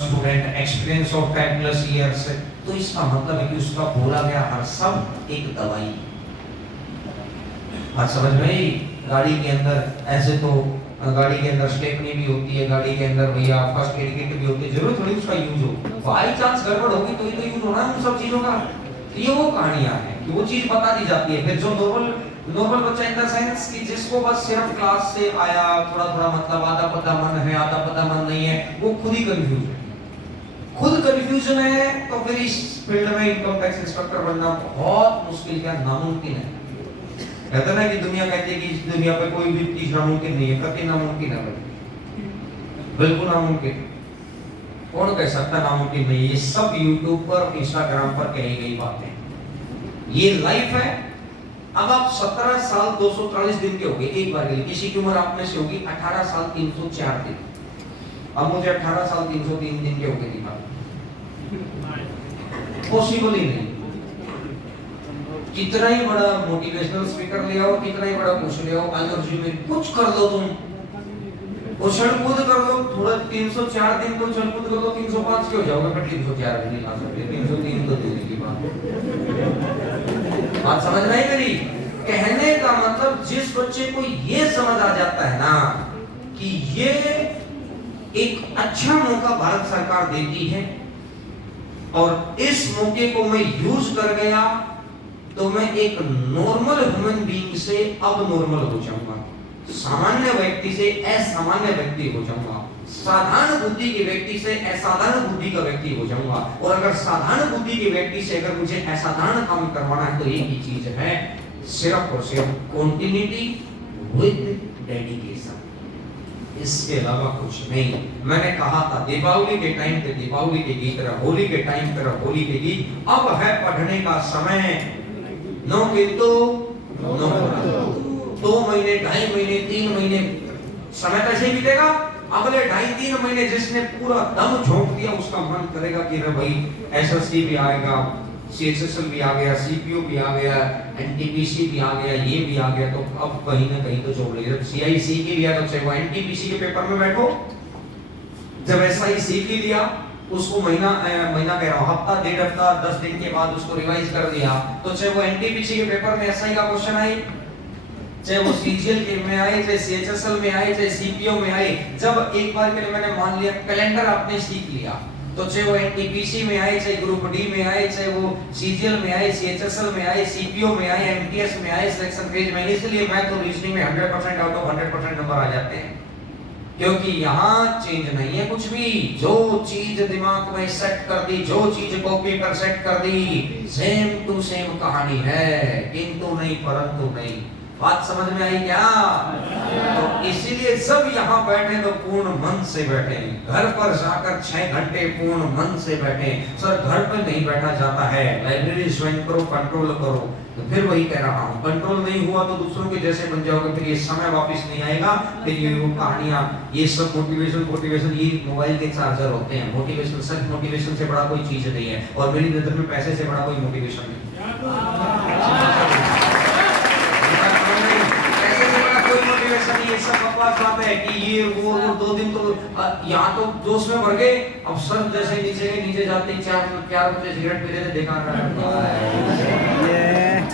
Student experience of 10 plus years, तो इसका मतलब है कि उसका बोला गया हर शब्द एक दवाई। बात समझ में आई? गाड़ी के अंदर ऐसे तो गाड़ी के अंदर स्टेपनी भी होती है, गाड़ी के अंदर भैया फर्स्ट एड किट भी होती है, जरूर थोड़ी उसका यूज हो, बाई चांस गड़बड़ होगी तो ही तो यूज होना है उन सब चीजों का। ये वो कहानियां हैं कि वो चीज बता दी जाती है। फिर जो नॉर्मल बच्चा इन द सेंस कि जिसको बस सिर्फ क्लास से आया, थोड़ा थोड़ा मतलब आधा पता मन है आधा पता मन नहीं है, वो खुद ही कंफ्यूज है, खुद कंफ्यूजन है, तो फिर इस फील्ड में इनकम टैक्स इंस्पेक्टर बनना बहुत मुश्किल, क्या नामुमकिन है। कहते ना कि दुनिया कहती है कि इस दुनिया पे कोई भी चीज नामुमकिन नहीं है, कभी नामुमकिन है भाई, बिल्कुल नामुमकिन। कौन कह सकता नामुमकिन नहीं? ये सब यूट्यूब पर इंस्टाग्राम पर कही गई बातें, ये लाइफ है। अब आप 17 साल 243 दिन के हो गए एक बार के लिए, किसी की उम्र आप में से होगी 18 साल 304 दिन, अब मुझे 18 साल 303 दिन के होके दिखा, पॉसिबल ही नहीं। कितना ही बड़ा मोटिवेशनल स्पीकर ले आओ, कितना ही बड़ा कुछ ले आओ, एनर्जी में कुछ कर लो तुम, उछल कूद कर लो, थोड़ा 304 दिन को उछल कूद कर लो, 305 के हो जाओगे, पर 304 भी नहीं ला सकते, 303 तो दूर की बात समझ में आई मेरी? कहने का मतलब जिस बच्चे को ये समझ आ जाता है ना कि ये एक अच्छा मौका भारत सरकार देती है और इस मौके को मैं यूज कर गया तो मैं एक नॉर्मल ह्यूमन बीइंग से अब नॉर्मल हो जाऊंगा, सामान्य व्यक्ति से असामान्य व्यक्ति हो जाऊंगा, साधारण बुद्धि के व्यक्ति से असाधारण बुद्धि का व्यक्ति हो जाऊंगा। और अगर साधारण बुद्धि के व्यक्ति से अगर मुझे असाधारण काम करवाना है तो एक ही चीज है, सिर्फ और सिर्फ कॉन्टिन्यूटी विद डेडिकेशन, इसके अलावा कुछ नहीं। मैंने कहा था दीपावली के टाइम पे दीपावली के गीत, होली के टाइम पे होली के गीत, अब है पढ़ने का समय, नो किंतु नो 2 महीने 2.5 महीने 3 महीने समय कैसे बीतेगा? अगले 2.5-3 महीने जिसने पूरा दम झोंक दिया उसका मन करेगा कि रे भाई एसएससी भी आएगा, सीएचएसएल भी आ गया, सीपीओ भी आ गया, एनटीपीसी भी आ गया, ये भी आ गया, तो अब कहीं ना कहीं तो जॉब लगे। जब सीआईसी की लिया तब से वो एनटीपीसी के पेपर में बैठो, जब एसआईसी की लिया उसको महीना कह रहा हूं, हफ्ता 1.5 हफ्ता 10 दिन के बाद उसको रिवाइज कर दिया, तो चाहे वो एनटीपीसी के पेपर में एसआई का क्वेश्चन आई, चाहे वो सीजीएल के में आए, चाहे सीएचएसएल में आए, चाहे सीपीओ में आए, जब एक बार के लिए मैंने मान लिया कैलेंडर आपने सीख लिया, तो चाहे वो एनटीपीसी में आए, चाहे ग्रुप डी में आए, चाहे वो सीजीएल में आए, सीएचएसएल में आए, सीपीओ में आए, एमटीएस में आए, सिलेक्शन पेज में, इसलिए मैं तो रीजनिंग में 100% आउट ऑफ 100% नंबर आ जाते हैं, क्योंकि यहाँ चेंज नहीं है कुछ भी। जो चीज दिमाग में सेट कर दी, जो चीज कॉपी पर सेट कर दी, सेम टू सेम कहानी है, किंतु नहीं परंतु नहीं। बात समझ में आई क्या? तो इसीलिए सब यहाँ बैठे तो पूर्ण मन से बैठे, घर पर जाकर 6 घंटे पूर्ण मन से बैठे। सर घर पर नहीं बैठा जाता है, लाइब्रेरी ज्वाइन करो, कंट्रोल करो। तो फिर वही कह रहा हूँ, कंट्रोल नहीं हुआ तो दूसरों के जैसे बन जाओगे, फिर ये समय वापस नहीं आएगा, फिर ये वो कहानियां, ये सब मोटिवेशन ये मोबाइल के चार्जर होते हैं। मोटिवेशन सच मोटिवेशन से बड़ा कोई चीज नहीं है, और मेरी नजर में पैसे से बड़ा कोई मोटिवेशन नहीं। ये सब बकवास बात है कि ये वो 2 दिन तो यहाँ तो जोश में भर गए, अब सर जैसे नीचे जाते ही 4 बजे सिगरेट पी रहे थे, देखा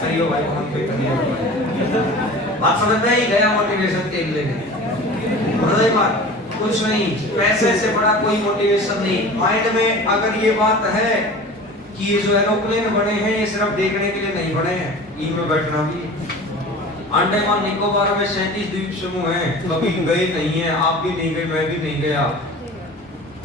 करियो भाई हम पे करियो। बात समझ में आई? गया मोटिवेशन के लेने, बात कुछ नहीं, पैसे से बड़ा कोई मोटिवेशन नहीं। माइंड में अगर ये बात है कि ये जो एरोप्लेन बने हैं ये सिर्फ देखने के लिए नहीं बने हैं, इनमें बैठना भी है। अंडमान निकोबार में 37 द्वीप समूह हैं, कभी गए नहीं है, आप भी नहीं गए, मैं भी नहीं गया।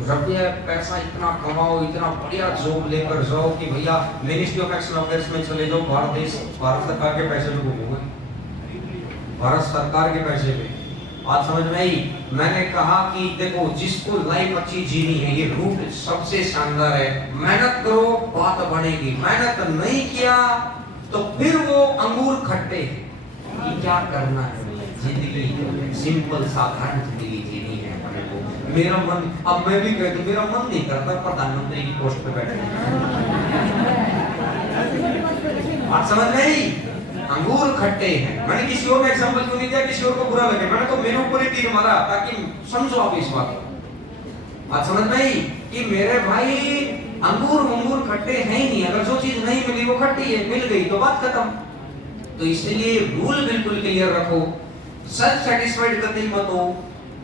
रुपया पैसा इतना कमाओ, इतना बढ़िया जॉब लेकर जाओ कि भैया मिनिस्ट्री ऑफ एक्सटर्नल अफेयर्स में चले जाओ, भारत सरकार के पैसे में घूमोगे, भारत सरकार के पैसे में। बात समझ में आई? मैंने कहा कि देखो जिसको लाइफ अच्छी जीनी है, ये रूट सबसे शानदार है, मेहनत करो बात बनेगी, मेहनत नहीं किया तो फिर वो अंगूर खट्टे हैं। कि क्या करना है, जिंदगी सिंपल साधारण जिंदगी जीनी है हमें को। मेरा मन, अब मैं भी कहता हूं मेरा मन नहीं करता प्रधानमंत्री की पोस्ट पे बैठने। बात समझ में आई? अंगूर खट्टे हैं। मैंने किसी और का एग्जांपल क्यों नहीं दिया, किसी और को बुरा लगे, मैंने तो मेरे ऊपर ही तीर मारा ताकि समझो आप इस बात को। बात समझ में आई कि मेरे भाई अंगूर मंगूर खट्टे हैं ही नहीं, अगर जो चीज नहीं मिली वो खट्टी है, मिल गई तो बात खत्म। तो इसलिए रूल बिल्कुल क्लियर रखो, सेल्फ सेटिस्फाइड कतई मत हो।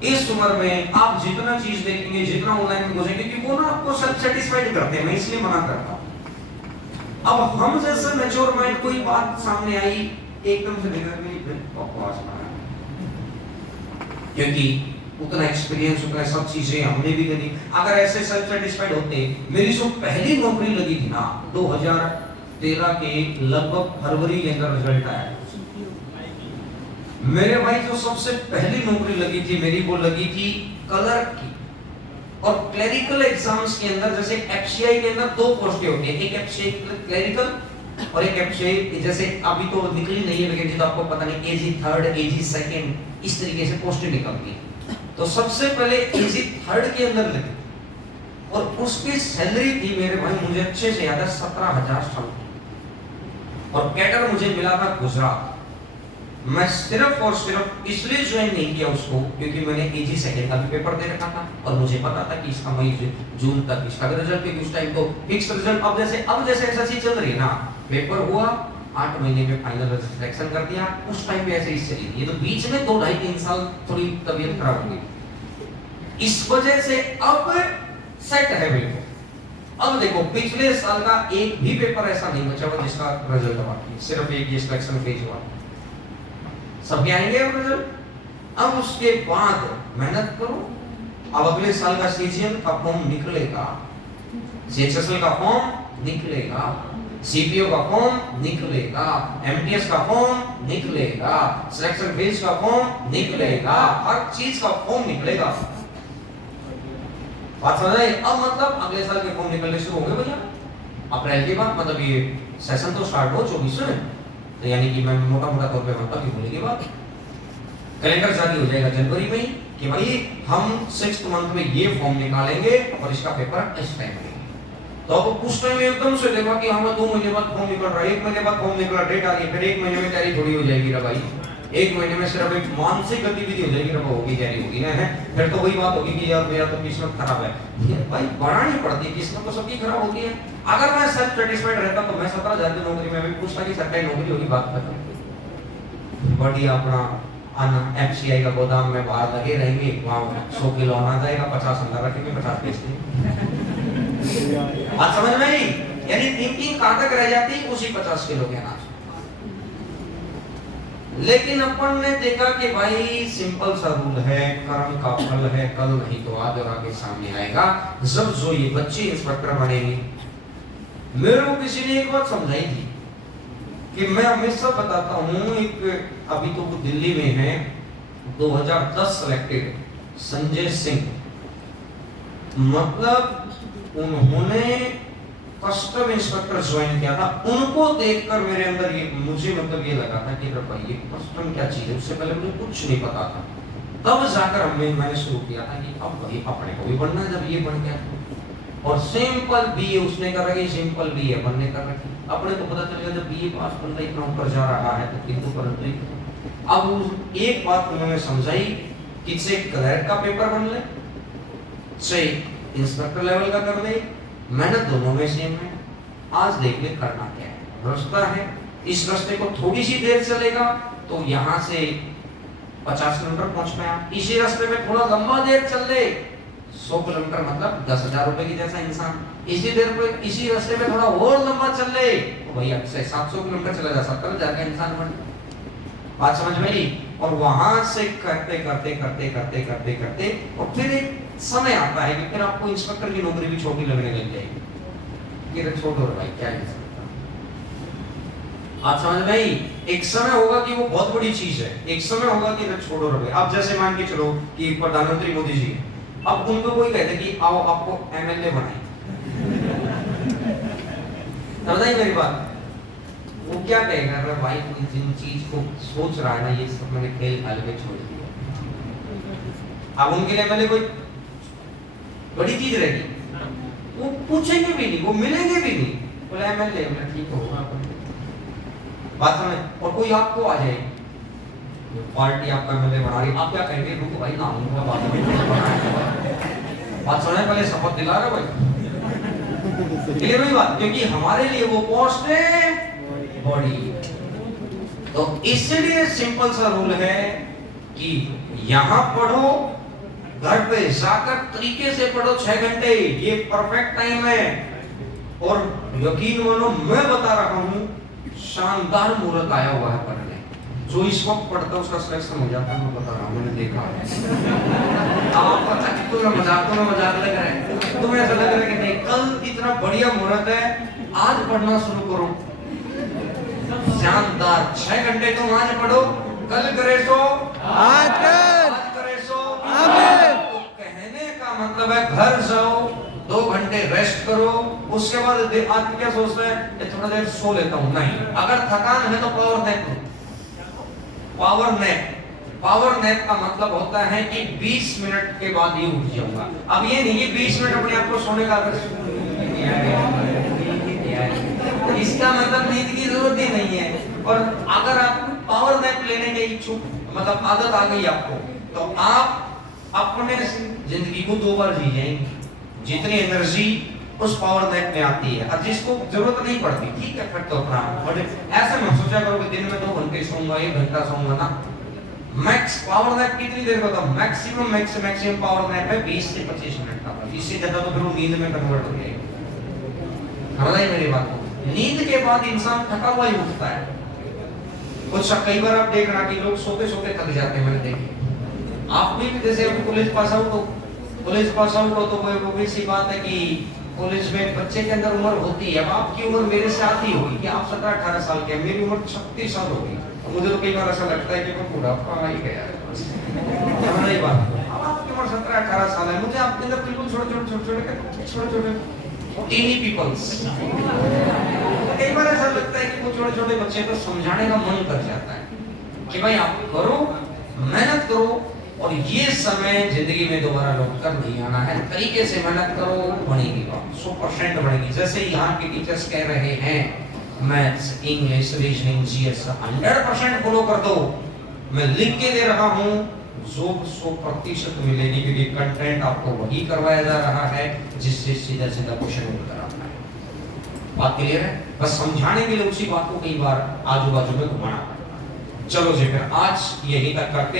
इस उम्र में आप जितना चीज देखेंगे, जितना ऑनलाइन में घुसेंगे, क्योंकि वो ना आपको सेल्फ सेटिस्फाइड करते हैं, मैं इसलिए मना करता हूं। अब हम जैसे मैच्योर माइंड, कोई बात सामने आई एकदम से निकल गई, बकवास ना, क्योंकि उतना एक्सपीरियंस, उतना सब चीजें हमने भी करी। अगर ऐसे सेल्फ सेटिस्फाइड होते, मेरी जो पहली नौकरी लगी थी ना 2013 के लगभग फरवरी के अंदर रिजल्ट आया, मेरे भाई जो सबसे पहली नौकरी लगी थी मेरी, वो लगी थी क्लर्क की। और क्लरिकल एग्जाम्स के अंदर जैसे एफसीआई के अंदर दो पोस्टें होती है, एक एफसीआई क्लरिकल और एक एफसीआई, जैसे अभी तो निकली नहीं है लेकिन तो आपको पता नहीं, एजी थर्ड, एजी सेकंड, इस तरीके से पोस्टें निकलती हैं। तो सबसे पहले एजी थर्ड के अंदर लगी और उसकी सैलरी थी मेरे भाई, मुझे अच्छे से याद है, 17,000 समथिंग। और कैडर मुझे मिला था गुजरात। मैं सिर्फ और सिर्फ इसलिए ज्वाइन नहीं किया उसको क्योंकि मैंने एजी सेकंड का भी पेपर दे रखा था और मुझे पता था कि इसका मई जून तक इसका रिजल्ट, क्योंकि उस टाइम तो फिक्स रिजल्ट, अब जैसे एसएससी चल रही है ना, पेपर हुआ 8 महीने में फाइनल सिलेक्शन कर दिया, उस टाइम पे ऐसे ही चली थी। ये तो बीच में 2 ढाई 3 साल थोड़ी तबीयत खराब हो गई, इस वजह से अब सेट है बिल्कुल। अब देखो पिछले साल का एक भी पेपर ऐसा नहीं बचा हुआ जिसका रिजल्ट हुआ, सिर्फ एक ये सिलेक्शन फेज हुआ, सब आएंगे अब रिजल्ट। अब उसके बाद मेहनत करो, अब अगले साल का सीजीएल का फॉर्म निकलेगा, सीएचएसएल का फॉर्म निकलेगा, सीपीओ का फॉर्म निकलेगा, एमटीएस का फॉर्म निकलेगा, सिलेक्शन फेज का फॉर्म निकलेगा, हर चीज का फॉर्म निकलेगा। बात समझ आई? अब मतलब अगले साल के फॉर्म निकलने शुरू होंगे भैया अप्रैल के बाद, मतलब ये सेशन तो स्टार्ट हो 24 में, तो यानी कि मैं मोटा तौर पे मानता हूं कि होने के बाद कैलेंडर जारी हो जाएगा जनवरी में कि भाई हम 6th मंथ में ये फॉर्म निकालेंगे और इसका पेपर इस टाइम में। तो अब उस टाइम में एकदम से देखा कि हमें 2 महीने बाद फॉर्म निकल रहा है, 1 महीने बाद फॉर्म निकल रहा, डेट आ रही है, फिर 1 महीने में तैयारी थोड़ी हो जाएगी रे भाई, 1 महीने में सिर्फ एक मानसिक गतिविधि हो जाएगी, रब होगी तैयारी होगी ना, है फिर तो वही बात होगी कि यार मेरा तो किस्मत खराब है। ये भाई बढ़ानी पड़ती है, किस्मत तो सबकी खराब होती है। अगर मैं सेल्फ सेटिस्फाइड रहता तो मैं 17,000 की नौकरी में भी पूछता कि सरकारी नौकरी होगी, बात खत्म। बढ़िया अपना एफसीआई का गोदाम में बाहर लगे रहेंगे, वहां 100 किलो आ जाएगा, 50 अंदर रखेंगे, 50 बेचते। बात समझ में आई? यानी थिंकिंग कहां तक रह जाती है, उसी 50 किलो के अनाज। लेकिन अपन ने देखा कि भाई सिंपल सा रूल है, कर्म का फल है कल नहीं तो आज, और आगे सामने आएगा जब जो ये बच्चे इंस्पेक्टर बनेंगे। मेरे को किसी ने एक बात समझाई थी कि मैं हमेशा बताता हूं, एक अभी तो वो दिल्ली में है, 2010 सिलेक्टेड संजय सिंह, मतलब उन्होंने कस्टम इंस्पेक्टर ज्वाइन किया था। उनको देखकर मेरे अंदर ये, मुझे मतलब ये लगा था कि भाई ये कस्टम क्या चीज है, उससे पहले मुझे कुछ नहीं पता था। तब जाकर मैंने शुरू किया था कि अब भाई अपने को भी बनना है, जब ये बन गया और सिंपल बीए उसने कर रखी, सिंपल बीए बनने कर रखी। अपने को पता चल गया जब बीए पास बंदा इतना ऊपर जा रहा है तो किंतु परंतु। अब एक बात उन्होंने समझाई कि से क्लर्क का पेपर बन ले, से इंस्पेक्टर लेवल का कर ले, मेहनत दोनों में सेम है। आज देख ले करना क्या है, रास्ता है, इस रास्ते को थोड़ी सी देर चलेगा तो यहाँ से 50 किलोमीटर पहुंच पाया, इसी रास्ते में थोड़ा लंबा देर चल ले 100 किलोमीटर मतलब 10,000 रुपए की जैसा इंसान, इसी देर पे इसी रास्ते में थोड़ा और लंबा चल ले तो भैया 700 किलोमीटर चला जा, 70,000 का इंसान बन। बात समझ में आई? और वहां से करते करते करते करते करते करते और फिर एक समय आता है कि फिर आपको इंस्पेक्टर की नौकरी भी छोटी लगने लग जाएगी। ये छोड़ो भाई क्या है, आप समझ में आई? एक समय होगा कि वो बहुत बड़ी चीज है, एक समय होगा कि छोड़ो रे भाई। आप जैसे मान के चलो कि प्रधानमंत्री मोदी जी, अब उनको कोई कहते कि आओ आपको एमएलए बनाए, समझाई मेरी बात? वो क्या कहेगा, अरे भाई कोई जिन चीज को सोच रहा है ना, ये सब मैंने खेल खाल में छोड़ दिया। अब उनके लिए मैंने कोई बड़ी चीज रहेगी, वो पूछेंगे भी नहीं, वो मिलेंगे भी नहीं, बोले एमएलए मैं ठीक होगा बात समझ। और कोई आपको आ जाए पार्टी आपका एमएलए बना रही, आप क्या कहेंगे? रुको भाई ना उनका बात बात सुना है, पहले शपथ दिला रहे भाई, क्लियर हुई बात, क्योंकि हमारे लिए वो पोस्ट है बॉडी। तो इसलिए सिंपल सा रूल है कि यहां पढ़ो, घर पे जाकर तरीके से पढ़ो 6 घंटे, ये परफेक्ट टाइम है। और यकीन मानो मैं बता रहा हूं, शानदार मुहूर्त आया हुआ है पढ़ने, जो इस वक्त पढ़ता है उसका सिलेक्शन हो जाता है, मैं बता रहा हूं, मैंने देखा है। आप पता कि तुम्हें मजाक लग रहा है, तुम्हें ऐसा लग रहा है कि नहीं, कल इतना बढ़िया मुहूर्त है, आज पढ़ना शुरू करो, शानदार 6 घंटे तुम आज पढ़ो, कल करे सो आज करे सो आमीन। तो कहने का मतलब है घर जाओ, 2 घंटे रेस्ट करो, उसके बाद आदमी क्या सोचता है, थोड़ा देर सो लेता हूं, नहीं, अगर थकान है तो पावर नैप लो। पावर नैप का मतलब होता है कि 20 मिनट के बाद ही उठ जाऊंगा। अब ये नहीं कि 20 मिनट अपने आप को सोने का, इसका मतलब नींद की जरूरत ही नहीं है। और अगर आप पावर नैप लेने के इच्छुक, मतलब आदत आ गई आपको, तो आप अपने जिंदगी को 2 बार जी जाएंगे। जितनी एनर्जी उस पावर नैप में आती है, और जिसको जरूरत नहीं पड़ती, ठीक है, फिर तो अपना, बट ऐसे मत सोचा करो कि दिन में 2 घंटे सोऊंगा, 1 घंटा सोऊंगा ना। मैक्स पावर नैप कितनी देर का होता है? मैक्सिमम पावर नैप है 20 से 25 मिनट का, इससे ज्यादा तो फिर वो नींद में कन्वर्ट हो जाएगा। समझ आई मेरी बात को? नींद के बाद इंसान थका हुआ ही उठता है। कुछ कई बार आप देख रहा कि लोग सोते सोते थक जाते हैं, मैंने देखे। आप भी जैसे अभी पुलिस पास आउट हो तो वो सी बात है कि पुलिस में बच्चे के अंदर उम्र होती है। अब आपकी उम्र मेरे साथ ही होगी कि आप 17-18 साल के, मेरी उम्र 36 साल होगी। मुझे तो कई बार ऐसा लगता है कि मैं बुढ़ापा आ ही गया है। नहीं बात, अब आपकी उम्र 17-18 साल है, मुझे आपके अंदर बिल्कुल छोटे टीनी पीपल्स, कई बार ऐसा लगता है कि वो छोटे बच्चे को समझाने का मन कर जाता है कि भाई आप करो, मेहनत करो, और ये समय जिंदगी में दोबारा लौट कर नहीं आना है। तरीके से मेहनत करो, बनेगी बात 100% बनेगी। जैसे यहाँ के टीचर्स कह रहे हैं, maths, English, reasoning, GS 100% follow कर दो। मैं लिख के दे रहा हूँ, जो 100% मिलेगी, क्योंकि कंटेंट आपको वही करवाया जा रहा है जिससे सीधा क्वेश्चन उत्तर आता है। बात क्लियर है? बस समझाने के लिए उसी बात को कई बार आजू बाजू में घुमाना। चलो जी, फिर आज यही तक करते